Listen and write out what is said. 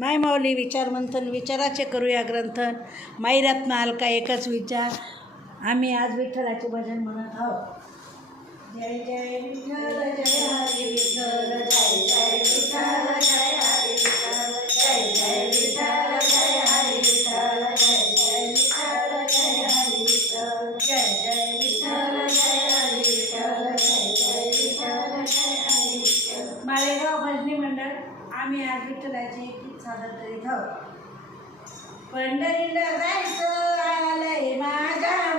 माय माऊली विचार मंथन विचाराचे करूया ग्रंथन. माईरत्न हलका एकच विचार. आम्ही आज विठ्ठलाचे भजन म्हणत आहोत. जय जय विठ्ठल जय हरी विठ्ठल, जय जय विठ्ठल जय हरी विठ्ठल, जय जय विठ्ठल जय हरी विठ्ठल, जय जय विठ्ठल जय हरी विठ्ठल, जय जय विठ्ठल जय हरी विठ्ठल, जय जय विठ्ठल जय हरी विठ्ठल. माळेगाव भजनी मंडळ आम्ही आज विठ्ठलाचे गीत सादर करीत आहोत. पंढरीला जायचं आलंय माझ्या